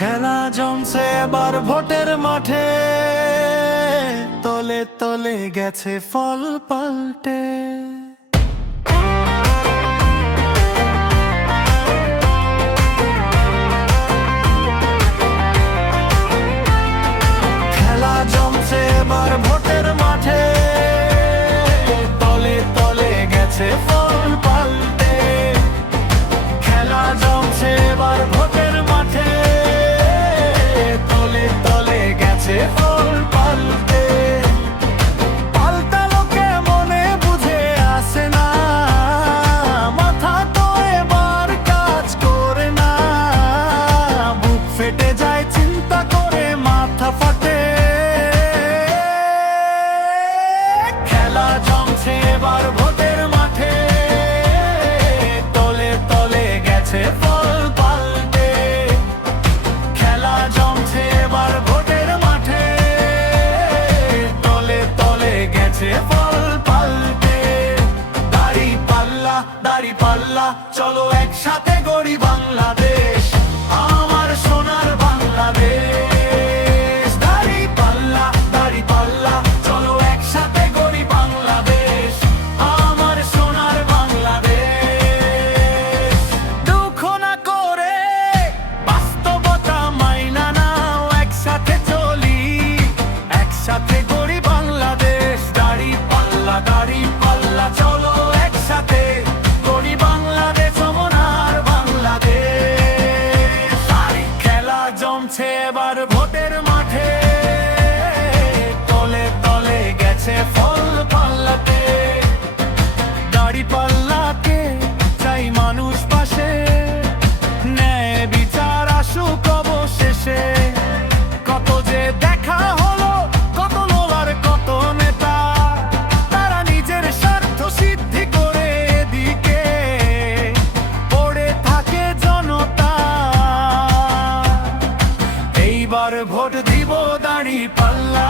খেলা জমছে এবার ভোটের মাঠে, তলে তলে গেছে ফল পাল্টে। খেলা জমছে এবার ভোটের মাঠে, তলে তলে গেছে ফল পাল্টে। খেলা জমছে এবার ভোটের মাঠে, তলে তলে গেছে ফল পাল্টে। পাল্টা লোকে মনে বুঝে আসে না, মাথা তো এবার কাজ করে না। বুক ফেটে যায় চিন্তা করে, মাথা ফাটে। খেলা জমছে এবার ভোটের মাঠে, তলে তলে গেছে ফল পাল্টে। খেলা জমছে এবার ভোটের মাঠে, তলে তলে গেছে ফল পাল্টে। দাড়ি পাল্লা দাড়ি পাল্লা, চলো একসাথে গড়ি বাংলাদেশ, আমার সোনার বাংলাদেশ। দাড়ি পাল্লা দাড়ি পাল্লা, চলো একসাথে গড়ি বাংলাদেশ, আমার সোনার বাংলাদেশ। দুঃখ না করে বাস্তবতা মাইনা নাও, একসাথে চলি, একসাথে গড়ি বাংলাদেশ। দাড়ি পাল্লা চলো একসাথে গড়ি বাংলাদেশ, সোনার বাংলাদেশ। খেলা জমছে এবার ভোটের মাঠে, তলে তলে গেছে ফল পাল্লাতে। দাড়ি পাল্লাকে চাই মানুষ পাশে, ন্যায় বিচার আসুক অবশেষে। কত যে দেখা হলো, কত লোক আর কত নেতা, তারা নিজের স্বার্থ সিদ্ধি করে এদিকে পড়ে থাকে জনতা। এইবার ভোট দিব দাড়ি পাল্লা,